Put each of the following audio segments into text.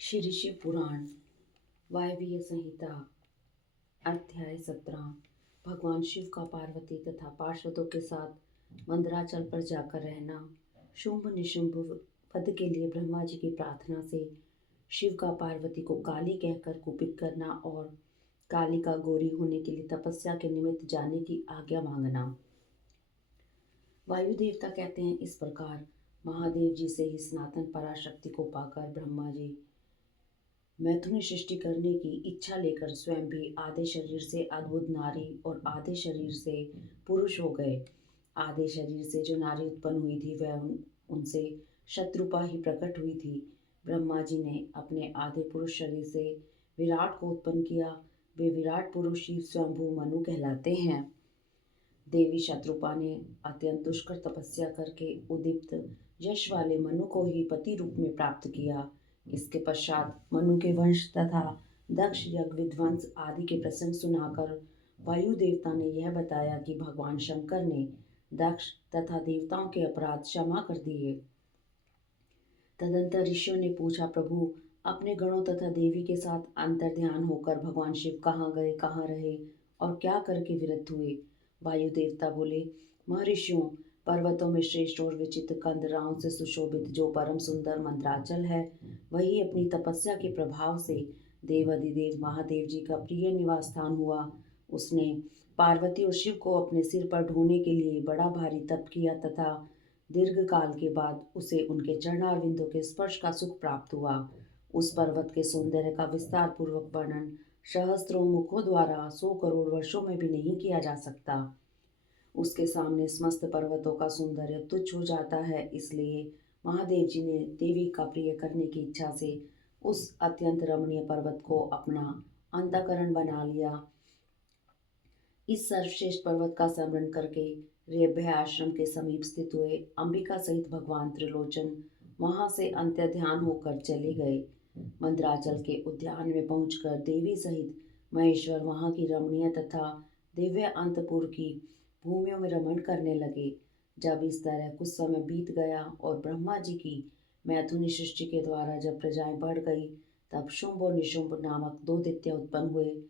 श्री शिव पुराण वायवीय संहिता अध्याय 17। भगवान शिव का पार्वती तथा पार्षदों के साथ मंदराचल पर जाकर रहना। शुंभ निशुंभ वध के लिए ब्रह्मा जी की प्रार्थना से शिव का पार्वती को काली कहकर कुपित करना और काली का गौरी होने के लिए तपस्या के निमित्त जाने की आज्ञा मांगना। वायु देवता कहते हैं, इस प्रकार महादेव जी से ही सनातन पराशक्ति को पाकर ब्रह्मा जी मैथुनी सृष्टि करने की इच्छा लेकर स्वयं भी आधे शरीर से अद्भुत नारी और आधे शरीर से पुरुष हो गए। आधे शरीर से जो नारी उत्पन्न हुई थी वह उनसे शत्रुपा ही प्रकट हुई थी। ब्रह्मा जी ने अपने आधे पुरुष शरीर से विराट को उत्पन्न किया। वे विराट पुरुष ही स्वयंभू मनु कहलाते हैं। देवी शत्रुपा ने अत्यंत दुष्कर तपस्या करके उदीप्त यश वाले मनु को ही पति रूप में प्राप्त किया। इसके पश्चात मनु के वंश तथा दक्ष यज्ञ विध्वंस आदि के प्रसंग सुनाकर वायु देवता ने यह बताया कि भगवान शंकर ने दक्ष तथा देवताओं के अपराध क्षमा कर दिए। तदंतर ऋषियों ने पूछा, प्रभु अपने गणों तथा देवी के साथ अंतर्ध्यान होकर भगवान शिव कहाँ गए, कहाँ रहे और क्या करके विरक्त हुए। वायु देवता बोले, महर्षियों, पर्वतों में श्रेष्ठ और विचित्र कंदराओं से सुशोभित जो परम सुंदर मंदराचल है, वही अपनी तपस्या के प्रभाव से देवाधिदेव महादेव जी का प्रिय निवास स्थान हुआ। उसने पार्वती और शिव को अपने सिर पर ढोने के लिए बड़ा भारी तप किया तथा दीर्घ काल के बाद उसे उनके चरणारविंदों के स्पर्श का सुख प्राप्त हुआ। उस पर्वत के सौंदर्य का विस्तार पूर्वक वर्णन सहस्त्रों मुखों द्वारा 100 करोड़ वर्षों में भी नहीं किया जा सकता। उसके सामने समस्त पर्वतों का सौंदर्य तुच्छ हो जाता है। इसलिए महादेव जी ने देवी का प्रिय करने की इच्छा से उस अत्यंत रमणीय पर्वत को अपना अंतःकरण बना लिया। इस सर्वश्रेष्ठ पर्वत का स्मरण करके रेभ्य आश्रम के समीप स्थित हुए अंबिका सहित भगवान त्रिलोचन वहां से अंतर्ध्यान होकर चले गए। मंदराचल के उद्यान में पहुंचकर देवी सहित महेश्वर वहां की रमणीय तथा दिव्य अंतपुर की भूमियों में रमण करने लगे। जब इस तरह कुछ समय बीत गया और ब्रह्मा जी की मैथुनी सृष्टि के द्वारा जब प्रजाएं बढ़ गई, तब शुंभ और निशुंभ नामक 2 दैत्य उत्पन्न हुए।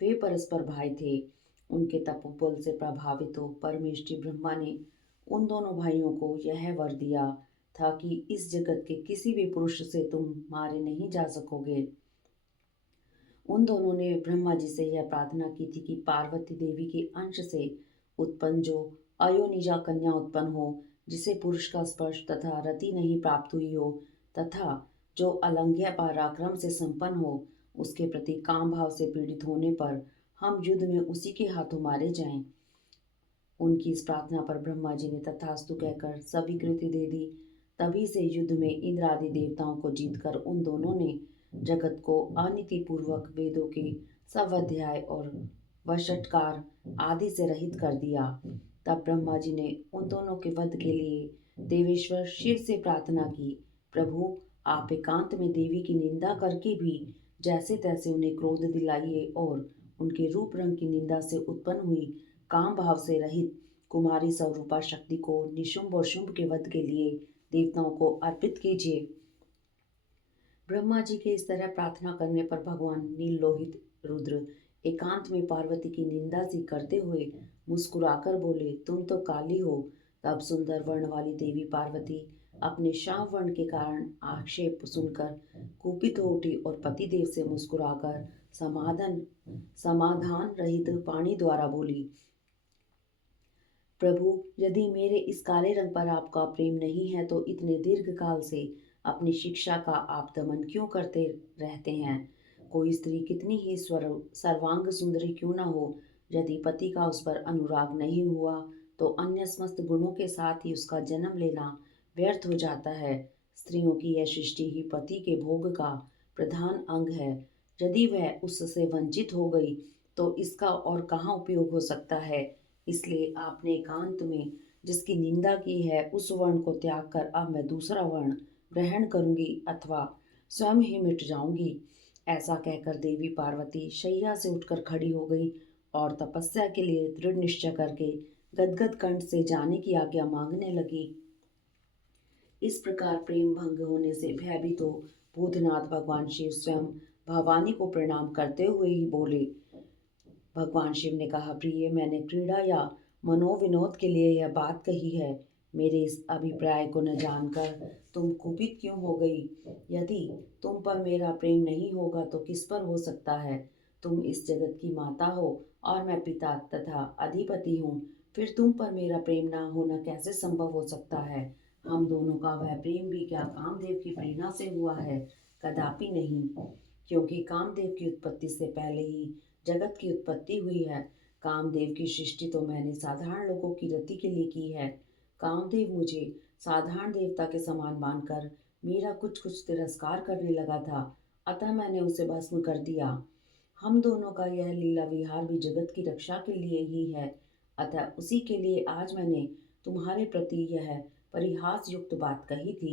वे परस्पर भाई थे। उनके तपोबल से प्रभावित हो परमेष्ठी ब्रह्मा ने उन दोनों भाइयों को यह वर दिया था कि इस जगत के किसी भी पुरुष से तुम मारे नहीं जा सकोगे। उन दोनों ने ब्रह्मा जी से यह प्रार्थना की थी कि पार्वती देवी के अंश से उत्पन्न जो अयोनिजा कन्या उत्पन्न हो, जिसे पुरुष का स्पर्श तथा रति नहीं प्राप्त हुई हो तथा जो अलंघ्य पराक्रम से संपन्न हो, उसके प्रति काम भाव से पीड़ित होने पर हम युद्ध में उसी के हाथों मारे जाएं। उनकी इस प्रार्थना पर ब्रह्मा जी ने तथास्तु कहकर स्वीकृति दे दी। तभी से युद्ध में इंद्र आदि देवताओं को जीतकर उन दोनों ने जगत को अनीतिपूर्वक वेदों के स्वाध्याय और वषटकार आदि से रहित कर दिया। तब ब्रह्मा जी ने उन दोनों के वध के लिए देवेश्वर शिव से प्रार्थना की, प्रभु आप एकांत में देवी की निंदा करके भी जैसे तैसे उन्हें क्रोध दिलाइए और उनके रूप रंग की निंदा से उत्पन्न हुई काम भाव से रहित कुमारी स्वरूपा शक्ति को निशुंभ और शुंभ के वध के लिए देवताओं को अर्पित कीजिए। ब्रह्मा जी के इस तरह प्रार्थना करने पर भगवान नील लोहित रुद्र एकांत में पार्वती की निंदा सी करते हुए मुस्कुराकर बोले, तुम तो काली हो। तब सुंदर वर्ण वाली देवी पार्वती अपने श्याम वर्ण के कारण आक्षेप सुनकर कुपित हो उठी और पतिदेव से मुस्कुराकर समाधान रहित वाणी द्वारा बोली, प्रभु यदि मेरे इस काले रंग पर आपका प्रेम नहीं है तो इतने दीर्घ काल से अपनी शिक्षा का आप दमन क्यों करते रहते हैं। कोई स्त्री कितनी ही सर्वांग सुंदरी क्यों न हो, यदि पति का उस पर अनुराग नहीं हुआ तो अन्य समस्त गुणों के साथ ही उसका जन्म लेना व्यर्थ हो जाता है। स्त्रियों की यह सृष्टि ही पति के भोग का प्रधान अंग है। यदि वह उससे वंचित हो गई तो इसका और कहाँ उपयोग हो सकता है। इसलिए आपने एकांत में जिसकी निंदा की है उस वर्ण को त्याग कर अब मैं दूसरा वर्ण ग्रहण करूंगी अथवा स्वयं ही मिट जाऊंगी। ऐसा कहकर देवी पार्वती शैया से उठकर खड़ी हो गई और तपस्या के लिए दृढ़ निश्चय करके गदगद कंठ से जाने की आज्ञा मांगने लगी। इस प्रकार प्रेम भंग होने से भयभीत हो भूतनाथ भगवान शिव स्वयं भवानी को प्रणाम करते हुए ही बोले। भगवान शिव ने कहा, प्रिय, मैंने क्रीड़ा या मनोविनोद के लिए यह बात कही है। मेरे इस अभिप्राय को न जानकर तुम कुपित क्यों हो गई? यदि तुम पर मेरा प्रेम नहीं होगा तो किस पर हो सकता है? तुम इस जगत की माता हो और मैं पिता तथा अधिपति हूँ। फिर तुम पर मेरा प्रेम ना होना कैसे संभव हो सकता है? हम दोनों का वह प्रेम भी क्या कामदेव की प्रेरणा से हुआ है? कदापि नहीं, क्योंकि कामदेव की उत्पत्ति से पहले ही जगत की उत्पत्ति हुई है। कामदेव की सृष्टि तो मैंने साधारण लोगों की रति के लिए की है। कामदेव मुझे साधारण देवता के समान मानकर मेरा कुछ कुछ तिरस्कार करने लगा था, अतः मैंने उसे भस्म कर दिया। हम दोनों का यह लीला विहार भी जगत की रक्षा के लिए ही है, अतः उसी के लिए आज मैंने तुम्हारे प्रति यह परिहास युक्त बात कही थी।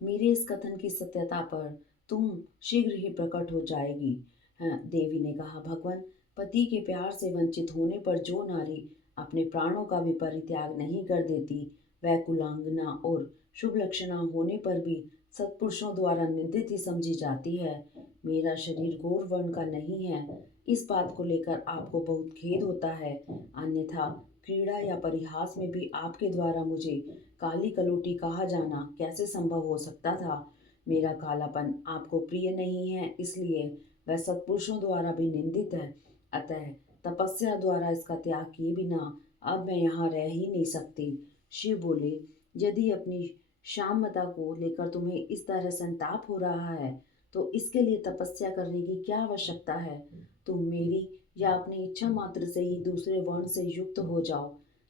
मेरे इस कथन की सत्यता पर तुम शीघ्र ही प्रकट हो जाएगी। हाँ, देवी ने कहा, भगवान, पति के प्यार से वंचित होने पर जो नारी अपने प्राणों का भी परित्याग नहीं कर देती, वह कुलांगना और शुभ लक्षणा होने पर भी सत्पुरुषों द्वारा निंदित ही समझी जाती है। मेरा शरीर गौर वर्ण का नहीं है, इस बात को लेकर आपको बहुत खेद होता है। अन्यथा क्रीड़ा या परिहास में भी आपके द्वारा मुझे काली कलूटी कहा जाना कैसे संभव हो सकता था? मेरा कालापन आपको प्रिय नहीं है, इसलिए वह सत्पुरुषों द्वारा भी निंदित है। अतः तपस्या द्वारा इसका त्याग किए बिना अब मैं यहाँ रह ही नहीं सकती। शिव बोले, यदि अपनी श्यामता को लेकर तुम्हें इस तरह संताप हो रहा है तो इसके लिए तपस्या करने की क्या आवश्यकता है? तुम मेरी या अपनी इच्छा मात्र से ही दूसरे वर्ण से युक्त हो जाओ।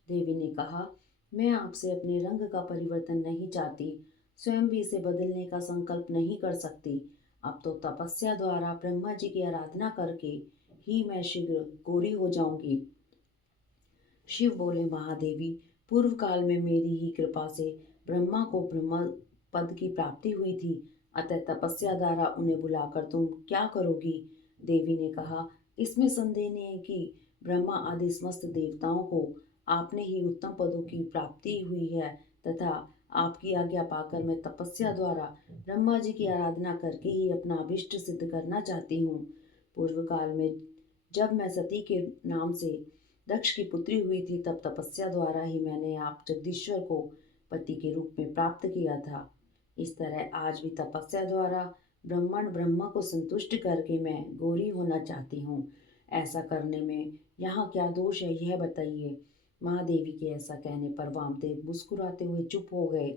देवी ने कहा, मैं आपसे अपने रंग का परिवर्तन नहीं चाहती, स्वयं भी इसे बदलने का संकल्प नहीं कर सकती। अब तो तपस्या द्वारा ब्रह्मा जी की आराधना करके ही मैं शीघ्र गोरी हो जाऊंगी। शिव बोले, महादेवी, पूर्व काल में मेरी ही कृपा से ब्रह्मा को ब्रह्म पद की प्राप्ति हुई थी, अतः तपस्या द्वारा उन्हें बुलाकर तुम क्या करोगी? देवी ने कहा, इसमें संदेह नहीं है कि ब्रह्मा आदि समस्त देवताओं को आपने ही उत्तम पदों की प्राप्ति हुई है, तथा आपकी आज्ञा पाकर मैं तपस्या द्वारा ब्रह्मा जी की आराधना करके ही अपना अभिष्ट सिद्ध करना चाहती हूँ। पूर्व काल में जब मैं सती के नाम से दक्ष की पुत्री हुई थी, तब तपस्या द्वारा ही मैंने आप जगदीश्वर को पति के रूप में प्राप्त किया था। इस तरह आज भी तपस्या द्वारा ब्रह्मा को संतुष्ट करके मैं गौरी होना चाहती हूँ। ऐसा करने में यहाँ क्या दोष है, यह बताइए। महादेवी के ऐसा कहने पर वामदेव मुस्कुराते हुए चुप हो गए।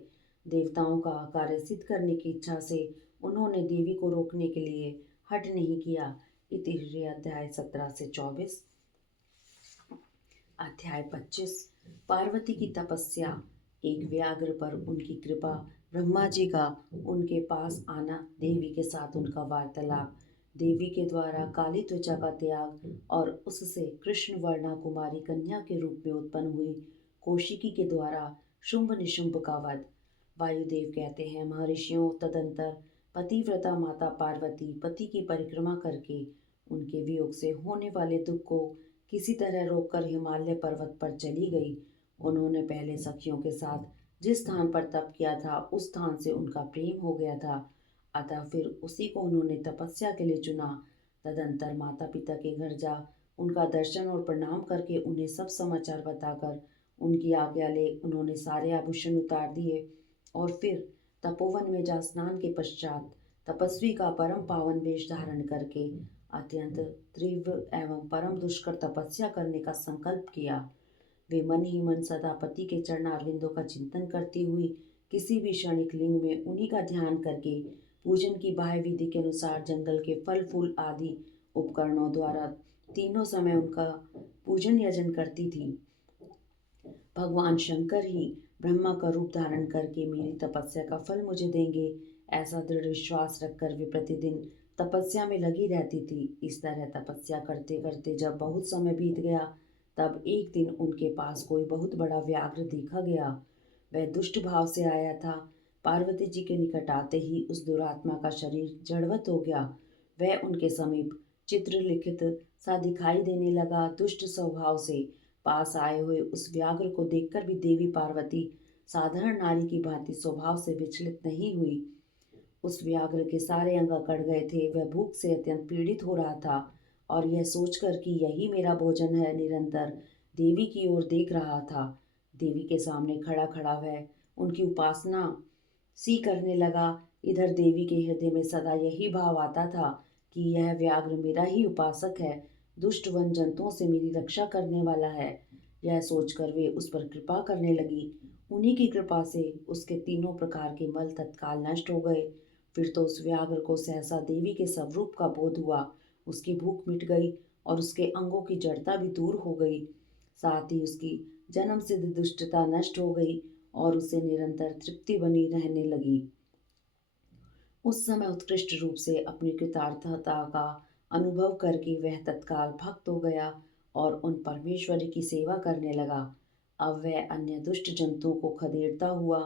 देवताओं का कार्य सिद्ध करने की इच्छा से उन्होंने देवी को रोकने के लिए हट नहीं किया। इति अध्याय 17 से 24। अध्याय 25। पार्वती की तपस्या। एक व्याघ्र पर उनकी कृपा, ब्रह्मा जी का उनके पास आना, देवी के साथ उनका वार्तालाप, देवी के द्वारा काली त्वचा का त्याग और उससे कृष्ण वर्णा कुमारी कन्या के रूप में उत्पन्न हुई कौशिकी के द्वारा शुंभ निशुंभ का वध। वायुदेव कहते हैं, महर्षियों, तदंतर पतिव्रता माता पार्वती पति की परिक्रमा करके उनके वियोग से होने वाले दुख को किसी तरह रोककर हिमालय पर्वत पर चली गई। उन्होंने पहले सखियों के साथ जिस स्थान पर तप किया था उस स्थान से उनका प्रेम हो गया था, अतः फिर उसी को उन्होंने तपस्या के लिए चुना। तदंतर माता पिता के घर जा उनका दर्शन और प्रणाम करके उन्हें सब समाचार बताकर उनकी आज्ञा ले उन्होंने सारे आभूषण उतार दिए और फिर तपोवन में जा स्नान के पश्चात तपस्वी का परम पावन वेश धारण करके अत्यंत तीव्र एवं परम दुष्कर तपस्या करने का संकल्प किया। वे मन ही मन सदा पति के चरणारविंदों का चिंतन करती हुई किसी भी क्षणिक लिंग में उन्हीं का ध्यान करके पूजन की बाह्य विधि के अनुसार जंगल के फल फूल आदि उपकरणों द्वारा तीनों समय उनका पूजन यजन करती थी। भगवान शंकर ही ब्रह्मा का रूप धारण करके मेरी तपस्या का फल मुझे देंगे, ऐसा दृढ़ विश्वास रखकर वे प्रतिदिन तपस्या में लगी रहती थी। इस तरह तपस्या करते करते जब बहुत समय बीत गया, तब एक दिन उनके पास कोई बहुत बड़ा व्याघ्र देखा गया। वह दुष्ट भाव से आया था। पार्वती जी के निकट आते ही उस दुरात्मा का शरीर जड़वत हो गया। वह उनके समीप चित्र लिखित सा दिखाई देने लगा। दुष्ट स्वभाव से पास आए हुए उस व्याघ्र को देखकर भी देवी पार्वती साधारण नारी की भांति स्वभाव से विचलित नहीं हुई। उस व्याघ्र के सारे अंग अकड़ गए थे। वह भूख से अत्यंत पीड़ित हो रहा था और यह सोचकर कि यही मेरा भोजन है, निरंतर देवी की ओर देख रहा था। देवी के सामने खड़ा खड़ा वह उनकी उपासना सी करने लगा। इधर देवी के हृदय में सदा यही भाव आता था कि यह व्याघ्र मेरा ही उपासक है, दुष्ट वन जंतुओं से मेरी रक्षा करने वाला है। यह सोचकर वे उस पर कृपा करने लगी। उन्हीं की कृपा से उसके तीनों प्रकार के मल तत्काल नष्ट हो गए। फिर तो उस व्याघ्र को सहसा देवी के स्वरूप का बोध हुआ। उसकी भूख मिट गई और उसके अंगों की जड़ता भी दूर हो गई। साथ ही उसकी जन्म सिद्ध दुष्टता नष्ट हो गई और उसे निरंतर तृप्ति बनी रहने लगी। उस समय उत्कृष्ट रूप से अपनी कृतार्थता का अनुभव करके वह तत्काल भक्त हो गया और उन परमेश्वरी की सेवा करने लगा। अब वह अन्य दुष्ट जंतुओं को खदेड़ता हुआ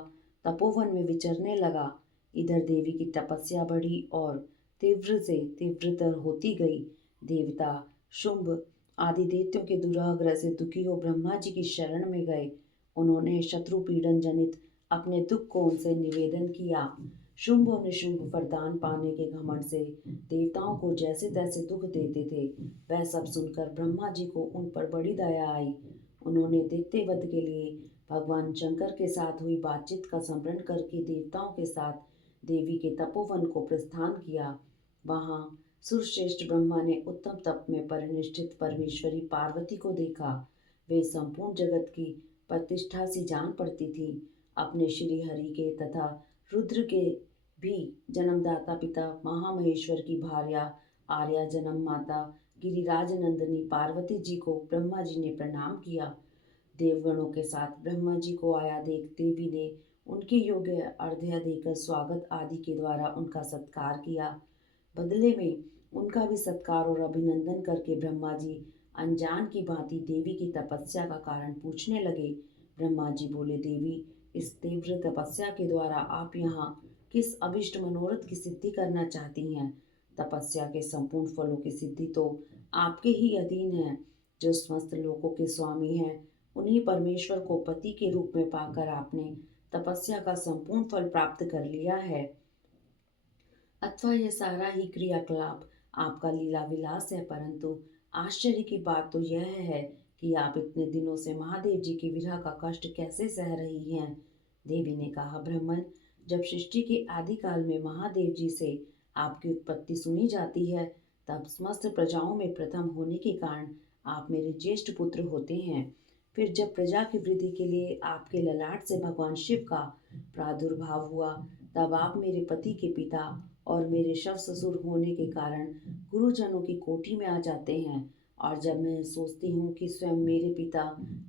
तपोवन में विचरने लगा। इधर देवी की तपस्या बढ़ी और तीव्र से तीव्रतर होती गई। देवता शुंभ आदि दैत्यों के दुराग्रह से दुखी हो ब्रह्मा जी की शरण में गए। उन्होंने शत्रु पीड़न जनित अपने दुख को उनसे निवेदन किया। शुंभ और निशुंभ वरदान पाने के घमंड से देवताओं को जैसे तैसे दुख देते थे। वह सब सुनकर ब्रह्मा जी को उन पर बड़ी दया आई। उन्होंने दैत्य वध के लिए भगवान शंकर के साथ हुई बातचीत का स्मरण करके देवताओं के साथ देवी के तपोवन को प्रस्थान किया। वहां सुरश्रेष्ठ ब्रह्मा ने उत्तम तप में परिनिष्ठित परमेश्वरी पार्वती को देखा। वे संपूर्ण जगत की प्रतिष्ठा सी जान पड़ती थी। अपने श्री हरि के तथा रुद्र के भी जन्मदाता पिता महामहेश्वर की भार्या आर्या जन्म माता गिरिराज नंदिनी पार्वती जी को ब्रह्मा जी ने प्रणाम किया। देवगणों के साथ ब्रह्मा जी को आया देख देवी ने उनके योग्य अर्घ्य देकर स्वागत आदि के द्वारा उनका सत्कार किया। बदले में उनका भी सत्कार और अभिनंदन करके ब्रह्मा जी अनजान की भांति देवी की तपस्या का कारण पूछने लगे। ब्रह्मा जी बोले, देवी, इस तीव्र तपस्या के द्वारा आप यहाँ किस अभिष्ट मनोरथ की सिद्धि करना चाहती हैं? तपस्या के संपूर्ण फलों की सिद्धि तो आपके ही अधीन है। जो समस्त लोकों के स्वामी हैं, उन्हीं परमेश्वर को पति के रूप में पाकर आपने तपस्या का संपूर्ण फल प्राप्त कर लिया है। अथवा यह सारा ही क्रियाकलाप आपका लीला विलास है, परंतु आश्चर्य की बात तो यह है कि आप इतने दिनों से महादेव जी के विरह का कष्ट कैसे सह रही हैं। देवी ने कहा, ब्राह्मण, जब सृष्टि के आदिकाल में महादेव जी से आपकी उत्पत्ति सुनी जाती है, तब समस्त प्रजाओं में प्रथम होने के कारण आप मेरे ज्येष्ठ पुत्र होते हैं। फिर जब प्रजा की वृद्धि के लिए आपके ललाट से भगवान शिव का प्रादुर्भाव हुआ, तब आप मेरे पति के पिता और मेरे शव ससुर होने के कारण गुरुजनों की कोटि में आ जाते हैं। और जब मैं सोचती हूँ कि स्वयं मेरे पिता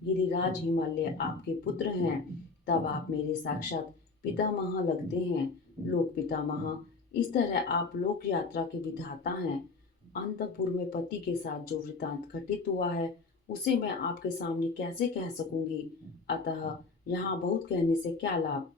गिरिराज हिमालय आपके पुत्र हैं, तब आप मेरे साक्षात पितामह लगते हैं, लोक पितामह। इस तरह आप लोक यात्रा के विधाता हैं। अंतपुर में पति के साथ जो वृतांत घटित हुआ है, उसे मैं आपके सामने कैसे कह सकूंगी? अतः यहाँ बहुत कहने से क्या लाभ।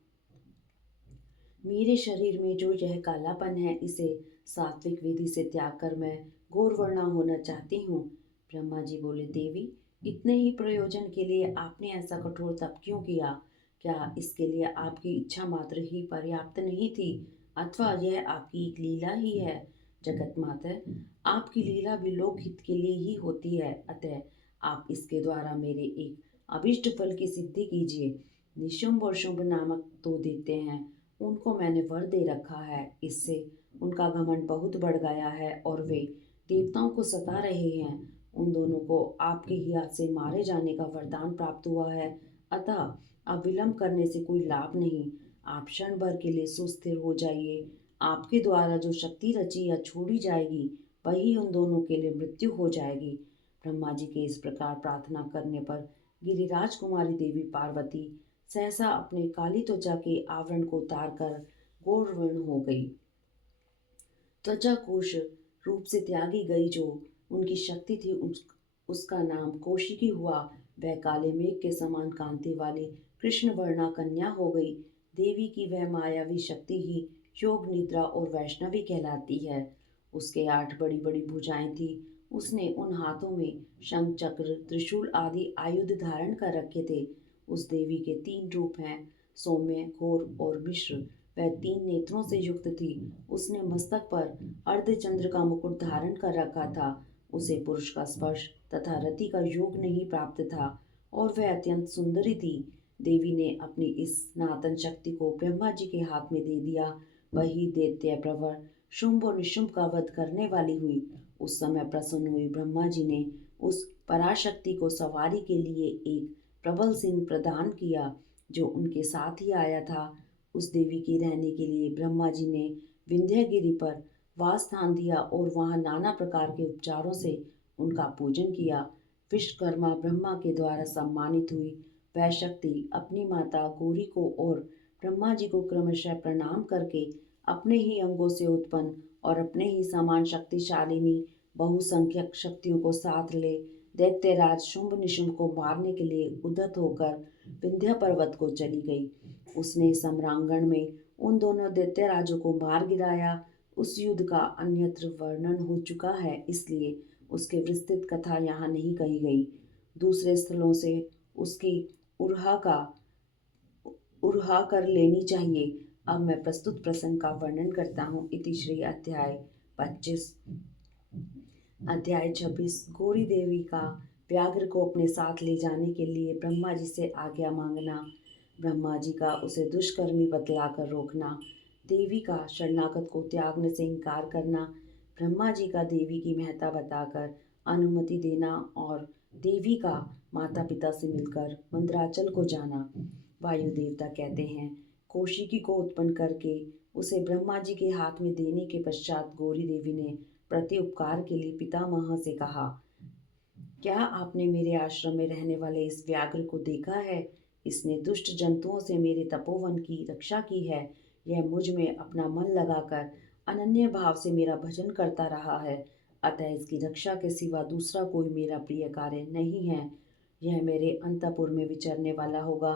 मेरे शरीर में जो यह कालापन है, इसे सात्विक विधि से त्याग कर मैं गौरवर्णा होना चाहती हूँ। ब्रह्मा जी बोले, देवी, इतने ही प्रयोजन के लिए आपने ऐसा कठोर तप क्यों किया? क्या इसके लिए आपकी इच्छा मात्र ही पर्याप्त नहीं थी, अथवा यह आपकी एक लीला ही है? जगत माता, आपकी लीला भी लोकहित के लिए ही होती है, अतः आप इसके द्वारा मेरे एक अभिष्ट फल की सिद्धि कीजिए। निशुंभ और शुंभ नामक दो देते हैं, उनको मैंने वर दे रखा है। इससे उनका घमंड बहुत बढ़ गया है और वे देवताओं को सता रहे हैं। उन दोनों को आपके ही हाथ से मारे जाने का वरदान प्राप्त हुआ है, अतः अब विलंब करने से कोई लाभ नहीं। आप क्षण भर के लिए सुस्थिर हो जाइए। आपके द्वारा जो शक्ति रची या छोड़ी जाएगी, वही उन दोनों के लिए मृत्यु हो जाएगी। ब्रह्मा जी के इस प्रकार प्रार्थना करने पर गिरिराज कुमारी देवी पार्वती सहसा अपने काली त्वचा के आवरण को उतार कर गौरवर्ण हो गई। त्वचा कोश रूप से त्यागी गई जो उनकी शक्ति थी, उसका नाम कौशिकी हुआ। वह काले मेघ के समान कांति वाली कृष्ण वर्णा कन्या हो गई। देवी की वह मायावी शक्ति ही योग निद्रा और वैष्णवी कहलाती है। उसके 8 बड़ी बड़ी भुजाएं थी। उसने उन हाथों में शंख चक्र त्रिशूल आदि आयुध धारण कर रखे थे। उस देवी के 3 रूप हैं, सौम्य, घोर और मिश्र। वह 3 नेत्रों से युक्त थी। उसने मस्तक पर अर्धचंद्र का मुकुट धारण कर रखा था। उसे पुरुष का स्पर्श तथा रति का योग नहीं प्राप्त था और वह अत्यंत सुंदरी थी। देवी ने अपनी इस सनातन शक्ति को ब्रह्मा जी के हाथ में दे दिया। वही दैत्य प्रवर शुंभ और निशुंभ का वध करने वाली हुई। उस समय प्रसन्न हुई ब्रह्मा जी ने उस पराशक्ति को सवारी के लिए एक प्रबल सिंह प्रदान किया जो उनके साथ ही आया था। उस देवी के रहने के लिए ब्रह्मा जी ने विंध्यगिरि पर वास स्थान दिया और वहां नाना प्रकार के उपचारों से उनका पूजन किया। विश्वकर्मा ब्रह्मा के द्वारा सम्मानित हुई वह शक्ति अपनी माता गौरी को और ब्रह्मा जी को क्रमशः प्रणाम करके अपने ही अंगों से उत्पन्न और अपने ही समान शक्तिशालिनी बहुसंख्यक शक्तियों को साथ ले दैत्यराज शुंभ निशुंभ को मारने के लिए उद्यत होकर विंध्य पर्वत को चली गई। उसने सम्रांगण में उन दोनों दैत्यराजों को मार गिराया। उस युद्ध का अन्यत्र वर्णन हो चुका है, इसलिए उसकी विस्तृत कथा यहाँ नहीं कही गई। दूसरे स्थलों से उसकी उर्हा कर लेनी चाहिए। अब मैं प्रस्तुत प्रसंग का वर्णन करता हूँ। इति श्री अध्याय 25। अध्याय 26। गौरी देवी का व्याघ्र को अपने साथ ले जाने के लिए ब्रह्मा जी से आज्ञा मांगना। ब्रह्मा जी का उसे दुष्कर्मी बतलाकर रोकना। देवी का शरणागत को त्यागने से इनकार करना। ब्रह्मा जी का देवी की महत्ता बताकर अनुमति देना और देवी का माता पिता से मिलकर मंदराचल को जाना। वायु देवता कहते हैं, कौशिकी को उत्पन्न करके उसे ब्रह्मा जी के हाथ में देने के पश्चात गौरी देवी ने प्रति उपकार के लिए पितामह से कहा, क्या आपने मेरे आश्रम में रहने वाले इस व्याघ्र को देखा है? इसने दुष्ट जंतुओं से मेरे तपोवन की रक्षा की है। यह मुझ में अपना मन लगाकर अनन्य भाव से मेरा भजन करता रहा है। अतः इसकी रक्षा के सिवा दूसरा कोई मेरा प्रिय कार्य नहीं है। यह मेरे अंतपुर में विचरने वाला होगा।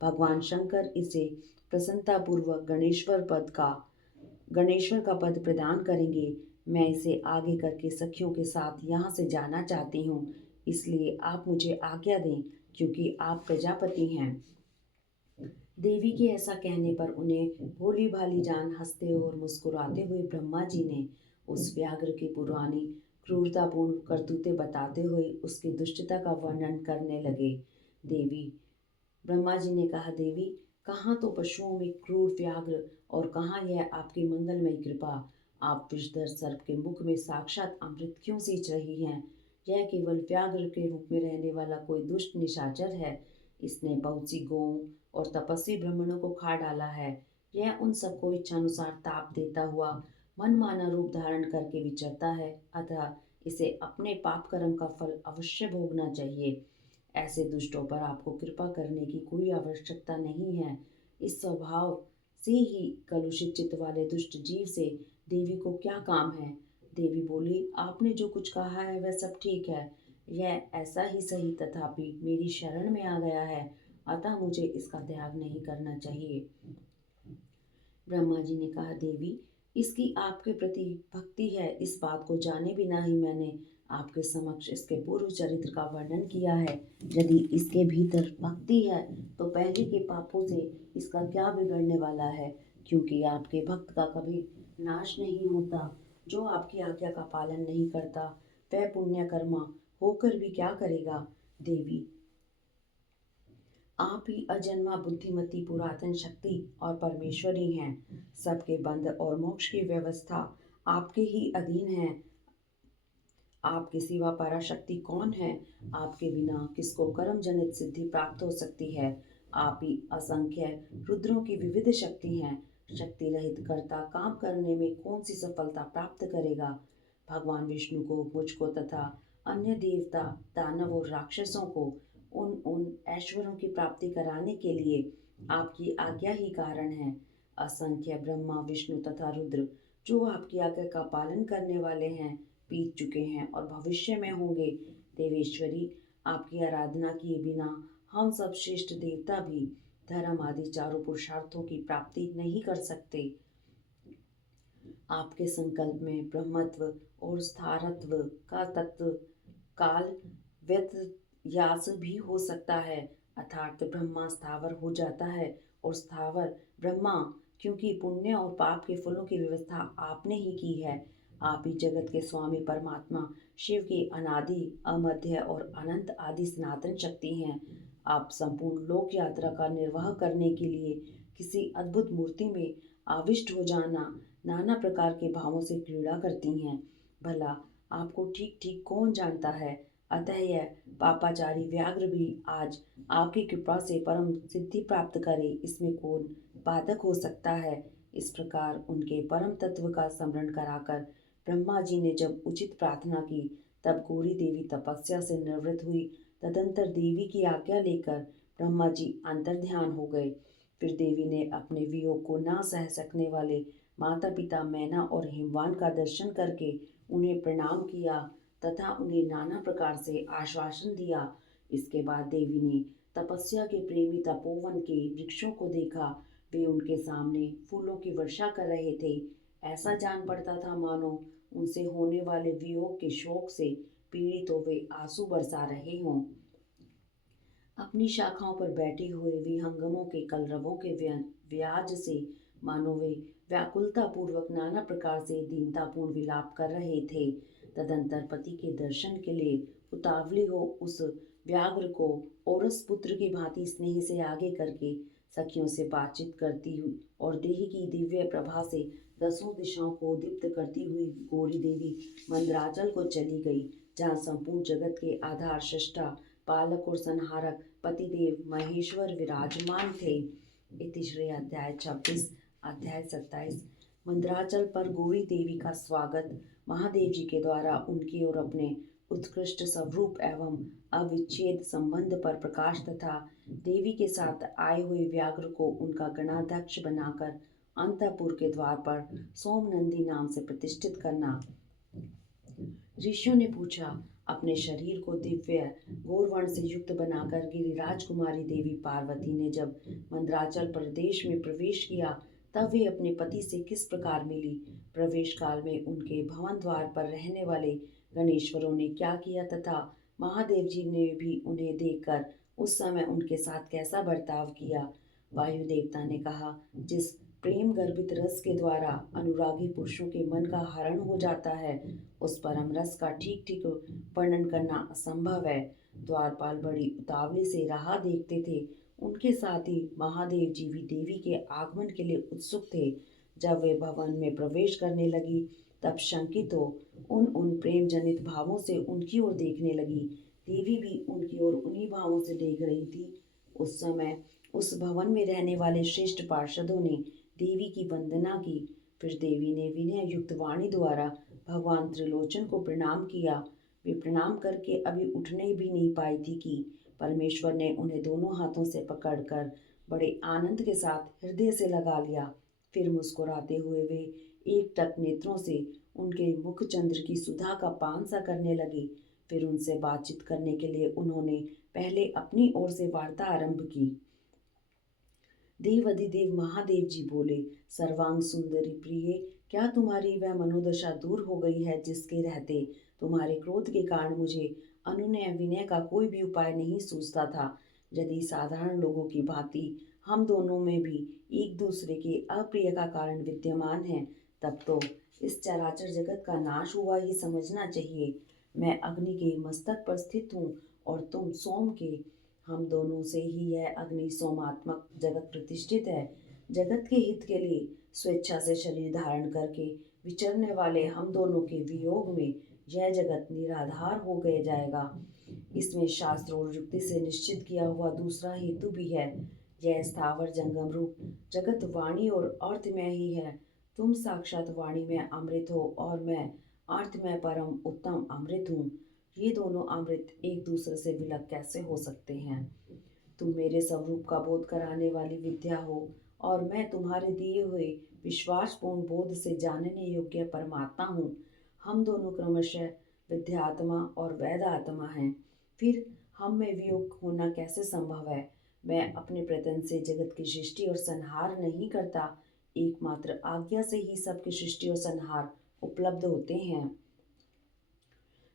भगवान शंकर इसे प्रसन्नतापूर्वक गणेश्वर का पद प्रदान करेंगे। मैं इसे आगे करके सखियों के साथ यहाँ से जाना चाहती हूँ, इसलिए आप मुझे आज्ञा दें, क्योंकि आप प्रजापति हैं। देवी के ऐसा कहने पर उन्हें भोली भाली जान हंसते और मुस्कुराते हुए ब्रह्मा जी ने उस व्याघ्र की पुरानी क्रूरतापूर्ण करतूतें बताते हुए उसकी दुष्टता का वर्णन करने लगे। ब्रह्मा जी ने कहा, देवी, कहाँ तो पशुओं में क्रूर व्याघ्र और कहाँ यह आपकी मंगलमयी कृपा। आप विषधर सर्प के मुख में साक्षात अमृत क्यों सींच रही हैं? यह केवल व्याघ्र के रूप में रहने वाला कोई दुष्ट निशाचर है। इसने बहुत सी गौओं और तपस्वी ब्राह्मणों को खा डाला है। यह उन सबको इच्छानुसार ताप देता हुआ मनमाना रूप धारण करके विचरता है। अतः इसे अपने पाप कर्म का फल अवश्य भोगना चाहिए। ऐसे दुष्टों पर आपको कृपा करने की कोई आवश्यकता नहीं है। इस स्वभाव से ही कलुषित चित्त वाले दुष्ट जीव से देवी को क्या काम है? देवी बोली, आपने जो कुछ कहा है वह सब ठीक है। यह ऐसा ही सही, तथापि मेरी शरण में आ गया है, अतः मुझे इसका त्याग नहीं करना चाहिए। ब्रह्मा जी ने कहा, देवी, इसकी आपके प्रति भक्ति है, इस बात को जाने बिना ही मैंने आपके समक्ष इसके पूर्व चरित्र का वर्णन किया है। यदि इसके भीतर भक्ति है तो पहले के पापों से इसका क्या बिगड़ने वाला है? क्योंकि आपके भक्त का कभी नाश नहीं होता। जो आपकी आज्ञा का पालन नहीं करता वह पुण्यकर्मा होकर भी क्या करेगा? देवी, आप ही अजन्मा बुद्धिमती पुरातन शक्ति और परमेश्वरी हैं। सबके बंध और मोक्ष की व्यवस्था आपके ही अधीन है। आपके सिवा पराशक्ति कौन है? आपके बिना किसको कर्म जनित सिद्धि प्राप्त हो सकती है? आप ही असंख्य रुद्रों की विविध शक्ति हैं। शक्ति रहित कर्ता काम करने में कौन सी सफलता प्राप्त करेगा? भगवान विष्णु को, मुझको तथा अन्य देवता, दानव और राक्षसों को उन ऐश्वर्यों की प्राप्ति कराने के लिए आपकी आज्ञा ही कारण है। असंख्य ब्रह्मा, विष्णु तथा रुद्र जो आपकी आज्ञा का पालन करने वाले हैं, बीत चुके हैं और भविष्य में होंगे। देवेश्वरी, आपकी आराधना किए बिना हम सब श्रेष्ठ देवता भी धर्म आदि चारों पुरुषार्थों की प्राप्ति नहीं कर सकते। आपके संकल्प में ब्रह्मत्व और स्थारत्व का तत्व काल व्यत्यास भी हो सकता है। अर्थात ब्रह्मा स्थावर हो जाता है और स्थावर ब्रह्मा क्योंकि पुण्य और पाप के फलों की व्यवस्था आपने ही की है। आप ही जगत के स्वामी परमात्मा शिव की अनादि, अमध्य और अनंत आदि सनातन शक्ति हैं। आप संपूर्ण लोक यात्रा का निर्वाह करने के लिए किसी अद्भुत मूर्ति में आविष्ट हो जाना, नाना प्रकार के भावों से क्रीड़ा करती हैं। भला आपको ठीक ठीक कौन जानता है? अतः यह पापाचारी व्याघ्र भी आज आपकी कृपा से परम सिद्धि प्राप्त करे, इसमें कौन बाधक हो सकता है? इस प्रकार उनके परम तत्व का स्मरण कराकर ब्रह्मा जी ने जब उचित प्रार्थना की, तब गौरी देवी तपस्या से निवृत्त हुई। तदंतर देवी की आज्ञा लेकर ब्रह्मा जी अंतर्ध्यान हो गए। फिर देवी ने अपने वियोग को ना सह सकने वाले माता पिता मैना और हिमवान का दर्शन करके उन्हें प्रणाम किया तथा उन्हें नाना प्रकार से आश्वासन दिया। इसके बाद देवी ने तपस्या के प्रेमी तपोवन के वृक्षों को देखा। वे उनके सामने फूलों की वर्षा कर रहे थे। ऐसा जान पड़ता था मानो उनसे होने वाले वियोग के शोक से पीड़ित हो वे आंसू बरसा रहे हों। अपनी शाखाओं पर बैठे हुए विहंगमों के कलरवों के व्याज से मानो वे व्याकुलता पूर्वक नाना प्रकार से दीनतापूर्ण विलाप कर रहे थे। तदंतर पति के दर्शन के लिए उतावली हो उस व्याघ्र को औरस पुत्र की भांति स्नेह से आगे करके सखियों से बातचीत करती हुई और देह की दिव्य प्रभा से दसों दिशाओं को दीप्त करती हुई गौरी देवी मंदराचल को चली गई, जहाँ संपूर्ण जगत के आधार सृष्टा, पालक और संहारक पतिदेव महेश्वर विराजमान थे। इति श्री अध्याय 26। अध्याय 27। मंदराचल पर गौरी देवी का स्वागत। महादेव जी के द्वारा उनकी और अपने उत्कृष्ट स्वरूप एवं अविच्छेद संबंध पर प्रकाश तथा देवी के साथ आए हुए व्याघ्र को उनका गणाध्यक्ष बनाकर अंतःपुर के द्वार पर सोमनंदी नाम से प्रतिष्ठित करना। ऋषियों ने पूछा, अपने शरीर को दिव्य गौरवर्ण से युक्त बनाकर गिरिराज कुमारी देवी पार्वती ने जब मंदराचल प्रदेश में प्रवेश किया, तब वे अपने पति से किस प्रकार मिली? प्रवेश काल में उनके भवन द्वार पर रहने वाले गणेश्वरों ने क्या किया तथा महादेव जी ने भी उन्हें देखकर उस समय उनके साथ कैसा बर्ताव किया? वायु देवता ने कहा, जिस प्रेम गर्भित रस के द्वारा अनुरागी पुरुषों के मन का हरण हो जाता है, उस परम रस का ठीक ठीक वर्णन करना असंभव है। द्वारपाल बड़ी उतावली से राह देखते थे। उनके साथ ही महादेव जी भी देवी के आगमन के लिए उत्सुक थे। जब वे भवन में प्रवेश करने लगी, तब शंकित हो उन प्रेम जनित भावों से उनकी ओर देखने लगी। देवी भी उनकी ओर उन्हीं भावों से देख रही थी। उस समय उस भवन में रहने वाले श्रेष्ठ पार्षदों ने देवी की वंदना की। फिर देवी ने विनय युक्त वाणी द्वारा भगवान त्रिलोचन को प्रणाम किया। वे प्रणाम करके अभी उठने भी नहीं पाई थी कि परमेश्वर ने उन्हें दोनों हाथों से पकड़कर बड़े आनंद के साथ हृदय से लगा लिया। फिर मुस्कुराते हुए वे एकटक नेत्रों से उनके मुख चंद्र की सुधा का पान सा करने लगे। फिर उनसे बातचीत करने के लिए उन्होंने पहले अपनी ओर से वार्ता आरंभ की। देव अधिदेव महादेव जी बोले, सर्वांग सुंदरी प्रिय, क्या तुम्हारी वह मनोदशा दूर हो गई है जिसके रहते तुम्हारे क्रोध के कारण मुझे अनुनय विनय का कोई भी उपाय नहीं सूझता था? यदि साधारण लोगों की भांति हम दोनों में भी एक दूसरे के अप्रिय का कारण विद्यमान है, तब तो इस चराचर जगत का नाश हुआ ही समझना चाहिए। मैं अग्नि के मस्तक पर स्थित हूँ और तुम सोम के। हम दोनों से ही यह अग्नि सोमात्मक जगत प्रतिष्ठित है। जगत के हित के लिए स्वेच्छा से शरीर धारण करके विचरने वाले हम दोनों के वियोग में यह जगत निराधार हो गया जाएगा। इसमें शास्त्र और युक्ति से निश्चित किया हुआ दूसरा हेतु भी है। यह स्थावर जंगम रूप जगत वाणी और अर्थ में ही है। तुम साक्षात वाणी में अमृत हो और मैं अर्थ में परम उत्तम अमृत हूँ। ये दोनों अमृत एक दूसरे से विलग कैसे हो सकते हैं? तुम मेरे स्वरूप का बोध कराने वाली विद्या हो और मैं तुम्हारे दिए हुए विश्वासपूर्ण बोध से जानने योग्य परमात्मा हूँ। हम दोनों क्रमशः विद्यात्मा और वेदात्मा हैं। फिर हम में वियोग होना कैसे संभव है? मैं अपने प्रयत्न से जगत की सृष्टि और संहार नहीं करता। एकमात्र आज्ञा से ही सबकी सृष्टि और संहार उपलब्ध होते हैं।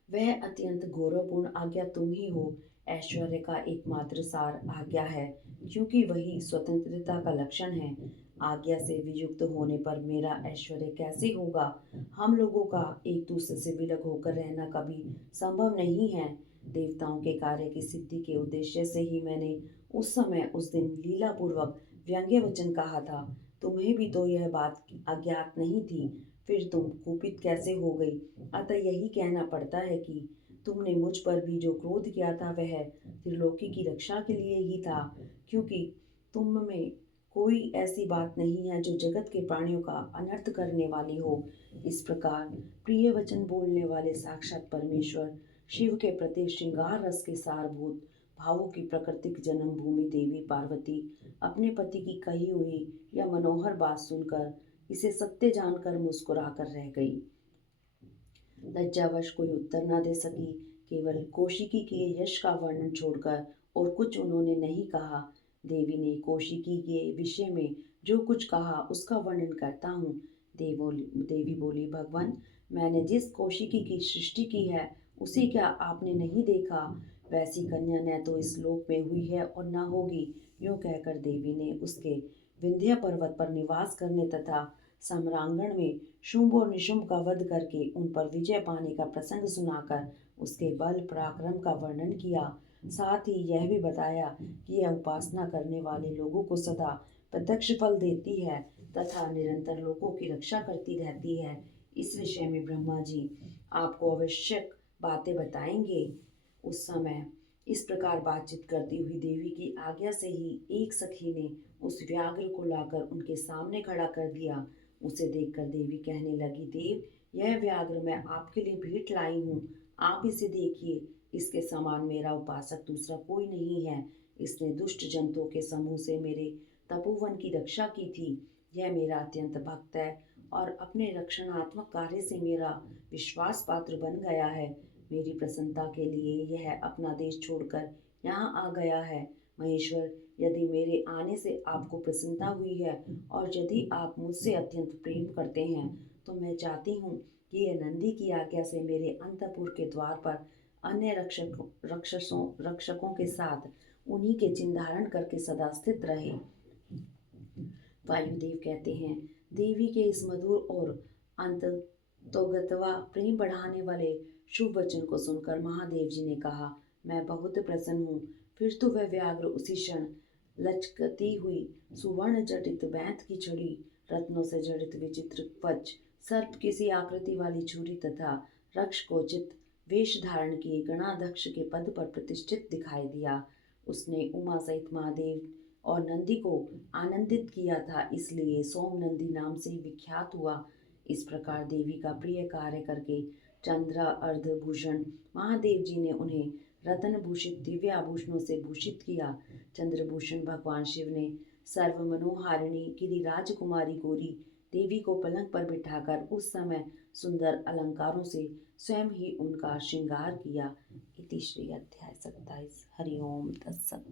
वह अत्यंत गौरवपूर्ण आज्ञा तुम ही हो। ऐश्वर्य का एकमात्र सार आज्ञा है, क्योंकि वही स्वतंत्रता का लक्षण है। आज्ञा से वियुक्त होने पर मेरा ऐश्वर्य कैसे होगा? हम लोगों का एक दूसरे से विलग होकर रहना कभी संभव नहीं है। देवताओं के कार्य की सिद्धि के उद्देश्य से ही मैंने उस समय उस दिन लीलापूर्वक व्यंग्य वचन कहा था। तुम्हें भी तो यह बात अज्ञात नहीं थी, फिर तुम कुपित कैसे हो गई? अतः यही कहना पड़ता है कि तुमने मुझ पर भी जो क्रोध किया था वह त्रिलोकी की रक्षा के लिए ही था, क्योंकि तुम में कोई ऐसी बात नहीं है जो जगत के प्राणियों का अनर्थ करने वाली हो। इस प्रकार प्रिय वचन बोलने वाले साक्षात परमेश्वर शिव के प्रति श्रृंगार रस के सारभूत भावों की प्राकृतिक जन्मभूमि देवी पार्वती अपने पति की कही हुई यह मनोहर बात सुनकर इसे सत्य जानकर मुस्कुरा कर रह गई। लज्जावश कोई उत्तर न दे सकी, केवल कौशिकी के यश का वर्णन छोड़कर और कुछ उन्होंने नहीं कहा। देवी ने कौशिकी के विषय में जो कुछ कहा उसका वर्णन करता हूँ। देवी बोली, भगवान, मैंने जिस कौशिकी की सृष्टि की है उसे क्या आपने नहीं देखा? वैसी कन्या न तो इस लोक में हुई है और न होगी। यूं कहकर देवी ने उसके विंध्य पर्वत पर निवास करने तथा सम्रांगण में शुंभ और निशुंभ का वध करके उन पर विजय पाने का प्रसंग सुनाकर उसके बल पराक्रम का वर्णन किया। साथ ही यह भी बताया कि यह उपासना करने वाले लोगों को सदा प्रत्यक्ष फल देती है तथा निरंतर लोगों की रक्षा करती रहती है। इस विषय में ब्रह्मा जी आपको आवश्यक बातें बताएंगे। उस समय इस प्रकार बातचीत करती हुई देवी की आज्ञा से ही एक सखी ने उस व्याघ्र को लाकर उनके सामने खड़ा कर दिया। उसे देखकर देवी कहने लगी, देव, यह व्याघ्र मैं आपके लिए भेंट लाई हूँ। आप इसे देखिए, इसके समान मेरा उपासक दूसरा कोई नहीं है। इसने दुष्ट जंतुओं के समूह से मेरे तपोवन की रक्षा की थी। यह मेरा अत्यंत भक्त है और अपने रक्षणात्मक कार्य से मेरा विश्वास पात्र बन गया है। मेरी प्रसन्नता के लिए यह अपना देश छोड़कर यहाँ आ गया है। महेश्वर, यदि मेरे आने से आपको प्रसन्नता हुई है और यदि आप मुझसे अत्यंत प्रेम करते हैं तो मैं चाहती हूँ कि यह नंदी की आज्ञा से मेरे अंतपुर के द्वार पर अन्य रक्षकों के साथ उन्हीं के चिन्ह धारण करके सदा स्थित रहे। वायुदेव कहते हैं, देवी के इस मधुर और अंततोगतवा प्रेम बढ़ाने वाले शुभ वचन को सुनकर महादेव जी ने कहा, मैं बहुत प्रसन्न हूँ। फिर तो वह व्याघ्र उसी क्षण लचकती हुई सुवर्ण जटित बैंत की छड़ी, रत्नों से जड़ित विचित्र कवच, सर्प किसी आकृति वाली छुरी तथा रक्षकोचित वेश धारण किए गणाध्यक्ष के पद पर प्रतिष्ठित दिखाई दिया। उसने उमा सहित महादेव और नंदी को आनंदित किया था, इसलिए सोम नंदी नाम से विख्यात हुआ। इस प्रकार देवी का प्रिय कार्य करके चंद्र अर्धभूषण महादेव जी ने उन्हें रतन भूषित दिव्य आभूषणों से भूषित किया। चंद्रभूषण भगवान शिव ने सर्व मनोहारिणी गिरिराज कुमारी गौरी देवी को पलंग पर बिठाकर उस समय सुंदर अलंकारों से स्वयं ही उनका श्रृंगार किया। इति श्री अध्याय 27। हरि ओम तत्सत।